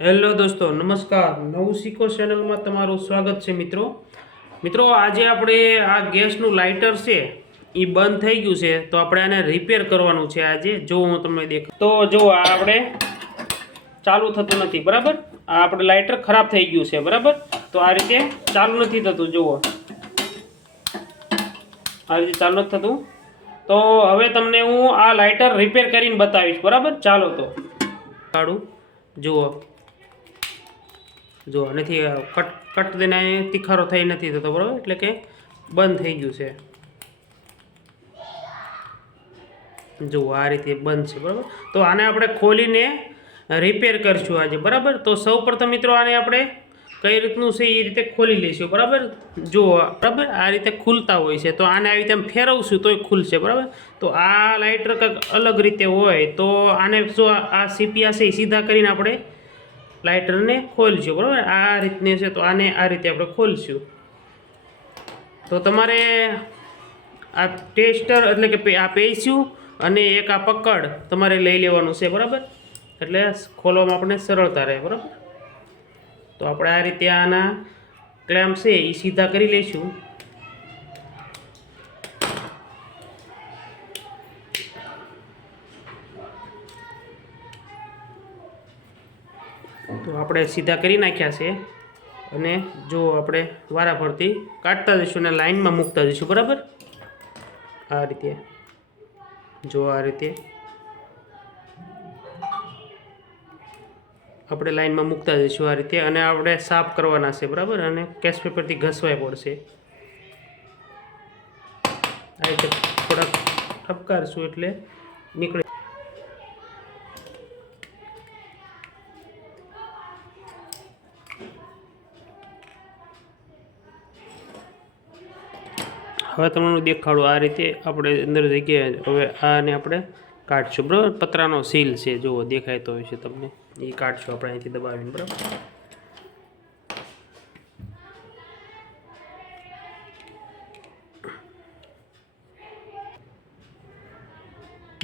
Hello દોસ્તો, નમસ્કાર. નવું શીખો ચેનલમાં તમારું સ્વાગત છે મિત્રો. મિત્રો, આજે આપણે આ ગેસનું લાઇટર છે એ બંધ થઈ ગયું છે, તો આપણે આને રિપેર કરવાનું છે આજે. જો હું તમને દેખ તો જો આપણે ચાલુ થતું નથી, બરાબર? આ આપણે લાઇટર ખરાબ થઈ ગયું છે, બરાબર? તો આ રીતે ચાલુ નથી થતું, જુઓ. આ રીતે ચાલુ નથી થતું. તો હવે તમને હું આ લાઇટર રિપેર કરીને બતાવીશ, બરાબર? ચાલો તો. કાઢું, જુઓ. જો, નથી કટ કટ તેને તીખારો થઈ નથી થતો, બરાબર? એટલે કે બંધ થઈ ગયું છે. જુઓ આ રીતે બંધ છે, બરાબર? તો આને આપણે ખોલીને રિપેર કરીશું આજે, બરાબર? તો સૌ મિત્રો આને આપણે કઈ રીતનું છે એ રીતે ખોલી લઈશું, બરાબર? જુઓ બરાબર? આ રીતે ખુલતા હોય છે, તો આને આવી રીતે ફેરવશું તોય ખુલશે, બરાબર? તો આ લાઇટર કંઈક અલગ રીતે હોય, તો આને શું આ સીપિયા છે સીધા કરીને આપણે લાઇટરને ખોલશું બરાબર? આ રીતની છે, તો આને આ રીતે આપણે ખોલશું. તો તમારે આ ટેસ્ટર એટલે કે આ પેસ્યું અને એક આ પકડ તમારે લઈ લેવાનું છે, બરાબર? એટલે ખોલવામાં આપણને સરળતા રહે, બરાબર? તો આપણે આ રીતે આના ક્લેમ્પ છે એ સીધા કરી લઈશું. તો આપણે સીધા કરી નાખ્યા છે અને જો આપણે વારાફરતી કાઢતા જઈશું અને લાઇનમાં મૂકતા જઈશું, બરાબર? આ રીતે. જો આ રીતે. આપણે લાઇનમાં મૂકતા જઈશું આ રીતે અને આપણે સાફ કરવાના છે, બરાબર? અને કેશ પેપરથી ઘસવાય પડશે. આ રીતે થોડાક ઠપકારશું એટલે નીકળે. હવે તમને દેખાડું આ રીતે આપણે અંદર જગ્યાએ હવે આને આપણે કાઢશું. બરાબર? પતરાનો સીલ છે. જુઓ દેખાતો હોય છે તમને. એ કાઢશું આપણે અહીંથી દબાવીને, બરાબર?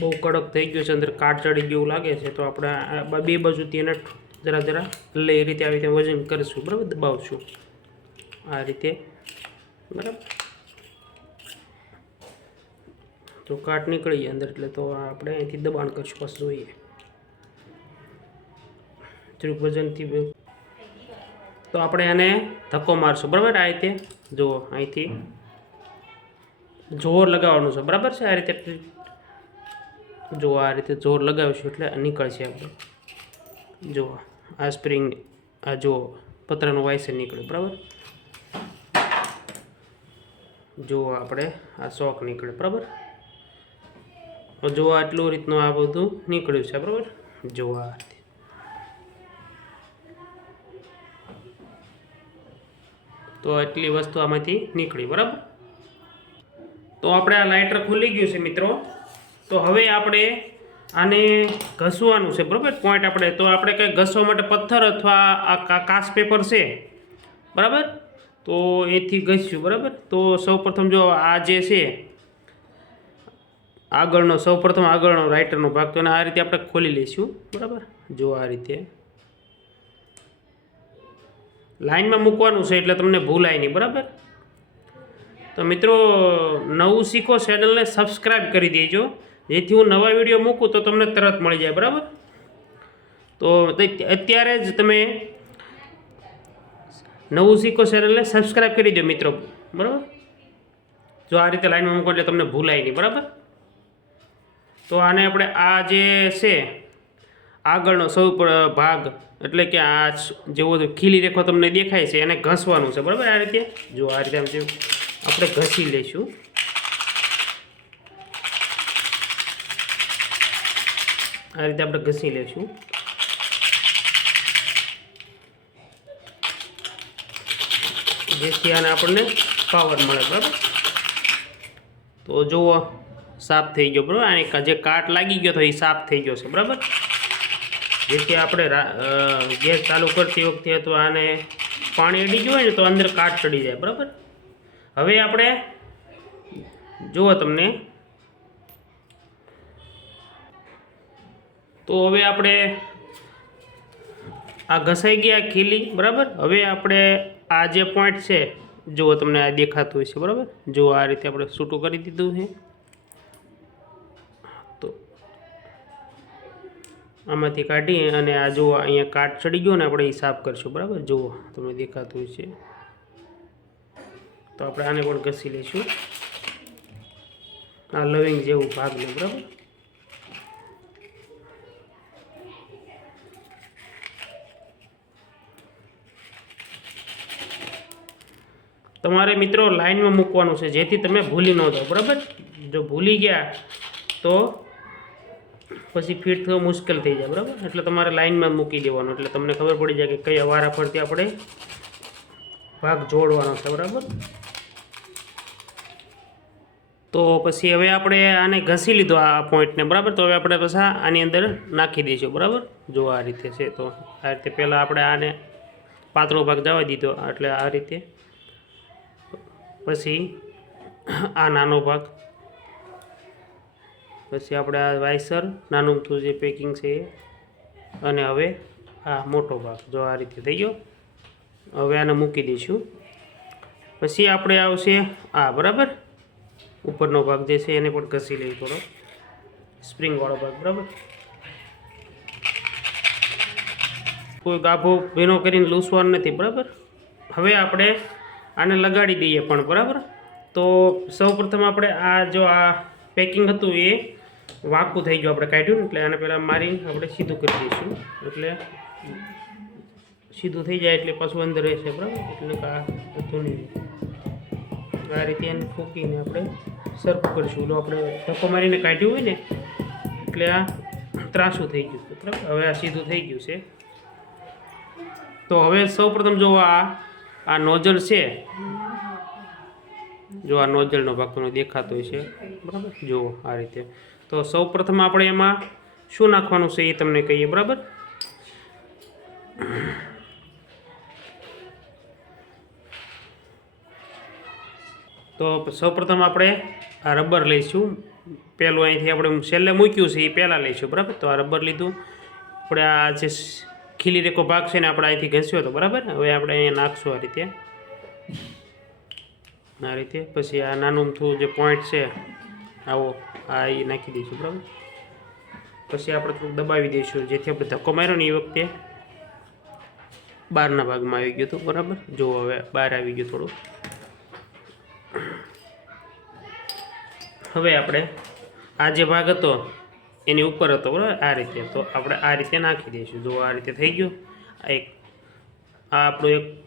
બહુ કડક થઈ ગયો છે. અંદર કાટ ચડી ગયું લાગે છે. તો આપણે બે બાજુથી એને જરા જરા લઈ રીતે આવી રીતે વજન કરીશું. બરાબર? દબાવશું. આ રીતે. બરાબર? તો કાટ નીકળી અંદર એટલે તો આપણે અહીંથી દબાણ કરશું પાછું જોઈએ. થોડુંક તો આપણે આને ધક્કો મારશું, બરાબર? આ રીતે? જુઓ, અહીંથી. જોર લગાવવાનું છે, બરાબર છે? આ રીતે જુઓ, આ રીતે જોર લગાવીશું એટલે નીકળશે આપણે. જુઓ, આ સ્પ્રિંગ આ જુઓ, પતરાનું વાયસર નીકળ્યું, બરાબર? જુઓ, આપણે આ શોખ નીકળે બરાબર? જો આટલું રીતનું આ બધું નીકળ્યું છે, બરાબર? જો આ રીતે. તો એટલી વસ્તુ આમાંથી નીકળી, બરાબર? તો આપણે આ લાઇટર ખુલી ગયું છે મિત્રો. તો હવે આપણે આને ઘસવાનું છે, બરાબર? પોઈન્ટ આપણે, તો આપણે કંઈ ઘસવા માટે પથ્થર અથવા આ કા- કાચ પેપર છે, બરાબર? તો એથી ઘસ્યું, બરાબર? તો સૌપ્રથમ જો આ જે છે આગળનો, સૌપ્રથમ આગળનો રાઇટરનો ભાગ તો આ રીતે આપણે ખોલી લઈશું. બરાબર? જો આ રીતે. લાઈનમાં મૂકવાનું છે એટલે તમને ભૂલાય નહીં, બરાબર? તો મિત્રો, નવું શીખો ચેનલને સબસ્ક્રાઈબ કરી દેજો. જેથી હું નવા વીડિયો મૂકું તો તમને તરત મળી જાય, બરાબર? તો અત્યારે જ તમે નવું શીખો ચેનલને સબસ્ક્રાઈબ કરી દો મિત્રો. બરાબર? જો આ રીતે લાઈનમાં મૂકો એટલે તમને ભૂલાય નહીં, બરાબર? તો આને આપણે આ જે છે, આગળનો સૌ ભાગ, એટલે કે આ જેવો ખીલી રેખો તમને દેખાય છે, એને ઘસવાનું છે. બરાબર? આ રીતે? જો આ રીતે આમ જેવું આપણે ઘસી લઈશું. આ રીતે આપણે ઘસી લઈશું. જેથી આને આપણને પાવર મળે. બરાબર? તો જુઓ. સાફ થઈ ગયો, બરાબર? અને જે કાટ લાગી ગયો તો એ સાફ થઈ ગયો છે, બરાબર? જેથી આપણે ગેસ ચાલુ કરતી વખતે તો આને પાણી અડી ગયું હોય ને તો અંદર કાટ ચડી જાય, બરાબર? હવે આપણે જુઓ તમને. તો હવે આપણે આ ઘસાઈ ગયા ખીલી, બરાબર? હવે આપણે આ જે પોઈન્ટ છે, જુઓ તમને આ દેખાતું છે બરાબર? જુઓ આ રીતે આપણે છૂટું કરી દીધું છે. આમાંથી કાઢી અને આ જુઓ, અહીંયા કાટ ચડી ગયો ને આપણે એ સાફ કરશું, બરાબર? જુઓ તમને દેખાતું હોય છે તો આપણે આને પણ ઘસી લઈશું. આ લવિંગ જેવું ભાગ લે, બરાબર? તમારે મિત્રો લાઈનમાં મૂકવાનું છે, જેથી તમે ભૂલી ન જાઓ, બરાબર? જો ભૂલી ગયા તો પછી ફિટ થવું મુશ્કેલ થઈ જાય, બરાબર? એટલે તમારે લાઇનમાં મૂકી દેવાનું. એટલે તમને ખબર પડી જાય કે કયા વારા ફરતી આપણે ભાગ જોડવાનો છે, બરાબર? તો પછી હવે આપણે આને ઘસી લીધો આ પોઈન્ટને, બરાબર? તો હવે આપણે પછી આની અંદર નાખી દઈશું, બરાબર? જો આ રીતે છે, તો આ રીતે પહેલાં આપણે આને પાતળો ભાગ જવા દીધો, એટલે આ રીતે. પછી આ નાનો ભાગ પછી આપણે આ વાઇસર, નાનું થું જે પેકિંગ છે એ. અને હવે આ મોટો ભાગ, જો આ રીતે થઈ ગયો. હવે આને મૂકી દઈશું. પછી આપણે આવશે આ, બરાબર? ઉપરનો ભાગ જે છે એને પણ ઘસી લઈએ થોડો. સ્પ્રિંગવાળો ભાગ, બરાબર? કોઈ ગાભો ભીનો કરીને લૂસવાનો નથી, બરાબર? હવે આપણે આને લગાડી દઈએ પણ, બરાબર? તો સૌપ્રથમ આપણે આ જો આ પેકિંગ હતું એ વાંકું થઈ ગયું આપણે કાઢ્યું ને, એટલે આને પહેલાં મારી આપણે સીધું કરી દઈશું. એટલે સીધું થઈ જાય એટલે પશુ અંદર રહેશે, બરાબર? એટલે આ હતું આ રીતે એને ફૂંકીને આપણે સરખું કરીશું. એટલે આપણે ધક્કો મારીને કાઢ્યું હોય ને, એટલે આ ત્રાસું થઈ ગયું છે, બરાબર? હવે આ સીધું થઈ ગયું છે. તો હવે સૌપ્રથમ જો આ આ નોઝલ છે, જો આ નોઝલનો ભાગ દેખાતો હોય છે, બરાબર? જુઓ આ રીતે. તો સૌપ્રથમ આપણે એમાં શું નાખવાનું છે એ તમને કહીએ, બરાબર? તો સૌપ્રથમ આપણે આ રબર લઈશું. પહેલું અહીંથી આપણે છેલ્લે મૂક્યું છે એ પહેલાં લઈશું, બરાબર? તો આ રબર લીધું. આપણે આ જે ખીલી રેકો ભાગ છે ને આપણે અહીંથી ઘસ્યો હતો બરાબર? હવે આપણે અહીંયા નાખશું આ રીતે. આ રીતે. પછી આ નાનું અમથું જે પોઈન્ટ છે આવો, આ એ નાખી દઈશું, બરાબર? પછી આપણે થોડુંક દબાવી દઈશું, જેથી આપણે ધક્કો માર્યો ને એ વખતે બહારના ભાગમાં આવી ગયું હતું બરાબર? જો હવે બહાર આવી ગયું થોડું. હવે આપણે આ જે ભાગ હતો, એની ઉપર હતો, બરાબર? આ રીતે. તો આપણે આ રીતે નાખી દઈશું. જો આ રીતે થઈ ગયું, આ એક, આ આપણું એક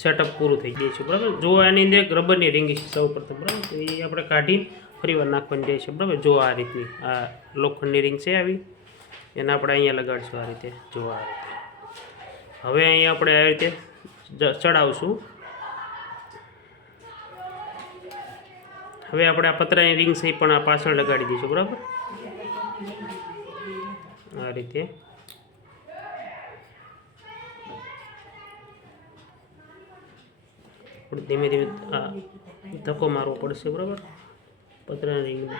સેટઅપ પૂરું થઈ જાય છે, બરાબર? જો આની અંદર એક રબરની રિંગ છે સૌ પ્રથમ, બરાબર? એ આપણે કાઢી ફરીવાર નાખવાની જાય છે બરાબર? જો આ રીતની, આ લોખંડની રિંગ છે આવી, એને આપણે અહીંયા લગાડશું આ રીતે, જો આ રીતે. હવે અહીંયા આપણે આ રીતે ચડાવશું. હવે આપણે આ પતરાની રિંગ એ પણ આ પાછળ લગાડી દઈશું, બરાબર? આ રીતે. આપણે ધીમે ધીમે, આ, ધક્કો મારવો પડશે, બરાબર? પતરાની રીંગને.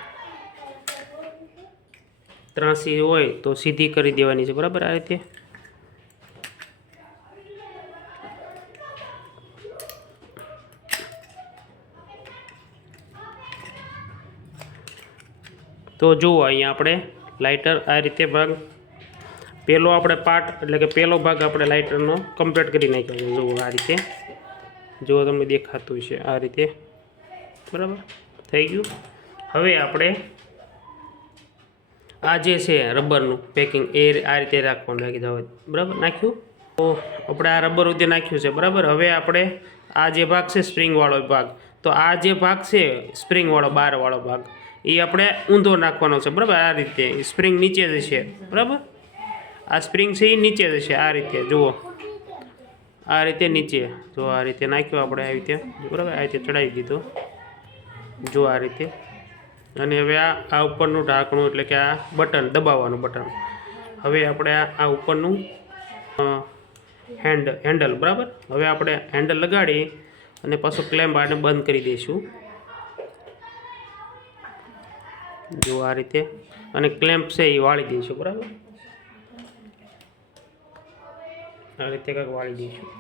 ત્રાસી હોય તો સીધી કરી દેવાની છે, બરાબર આ રીતે? તો જુઓ અહીંયા આપણે લાઇટર આ રીતે ભાગ પહેલો આપણે પાર્ટ, એટલે કે પહેલો ભાગ આપણે લાઇટરનો કમ્પ્લીટ કરી નાખ્યો છે, જુઓ આ રીતે. જુઓ તમને દેખાતું છે આ રીતે. બરાબર? થઈ ગયું? હવે આપણે આ જે છે રબરનું પેકિંગ એ આ રીતે રાખવાનું, નાખી દવા બરાબર? નાખ્યું? તો આપણે આ રબર ઉદ્યોગ નાખ્યું છે, બરાબર? હવે આપણે આ જે ભાગ છે સ્પ્રિંગવાળો ભાગ, તો આ જે ભાગ છે સ્પ્રિંગવાળો બારવાળો ભાગ, એ આપણે ઊંધો નાખવાનો છે, બરાબર? આ રીતે. સ્પ્રિંગ નીચે જ છે બરાબર? આ સ્પ્રિંગ છે એ નીચે જ છે આ રીતે, જુઓ. આ રીતે નીચે, જો આ રીતે નાખ્યો આપણે આવી રીતે, બરાબર? આ રીતે ચડાવી દીધો. જો આ રીતે. અને હવે આ આ ઉપરનું ઢાંકણું, એટલે કે આ બટન, દબાવવાનું બટન. હવે આપણે આ ઉપરનું હેન્ડ હેન્ડલ બરાબર? હવે આપણે હેન્ડલ લગાડી અને પાછું ક્લેમ્પ આને બંધ કરી દઈશું. જો આ રીતે. અને ક્લેમ્પ છે એ વાળી દઈશું, બરાબર? આ રીતે કંઈક વાળી દઈશું.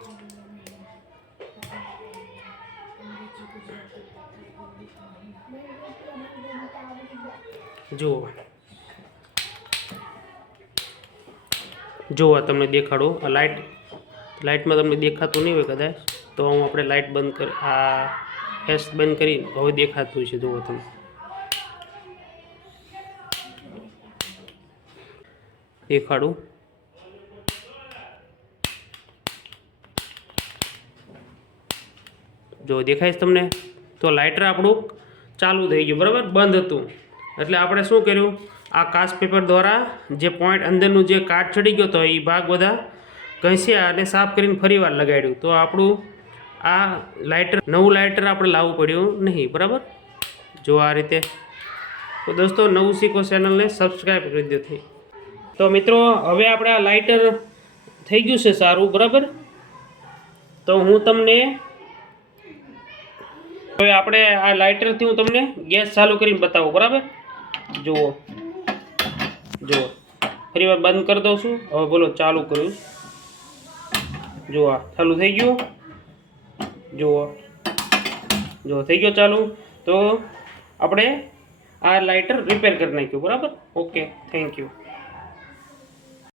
જુઓ. જુઓ તમને દેખાડું. આ લાઇટ લાઇટમાં તમને દેખાતું નહીં હોય કદાચ, તો હું આપણે લાઇટ બંધ કરી, આ એસ બંધ કરી, હવે દેખાતું છે. જુઓ તમે દેખાડું. જો દેખાય છે તમને, તો લાઇટર આપણું ચાલુ થઈ ગયું, બરાબર? બંધ હતું. એટલે આપણે શું કર્યું? આ કાસ્ટ પેપર દ્વારા જે પોઈન્ટ અંદરનું જે કાટ ચડી ગયો હતો એ ભાગ બધા ઘસ્યા અને સાફ કરીને ફરીવાર લગાડ્યું. તો આપણું આ લાઇટર નવું લાઇટર આપણે લાવવું પડ્યું નહીં, બરાબર? જો આ રીતે. તો દોસ્તો, નવું શીખો ચેનલને સબસ્ક્રાઈબ કરી દો તો મિત્રો, હવે આપણે આ લાઇટર થઈ ગયું છે સારું, બરાબર? તો હું તમને હવે આપણે આ લાઇટરથી હું તમને ગેસ ચાલુ કરીને બતાવું, બરાબર? જુઓ. જુઓ. ફરી વાર બંધ કરી દઉં છું. હવે બોલો ચાલુ કર્યું. જુઓ ચાલુ થઈ ગયું. જુઓ. જુઓ, થઈ ગયો ચાલુ. તો આપણે આ લાઇટર રિપેર કરી નાખ્યું, બરાબર? Okay thank you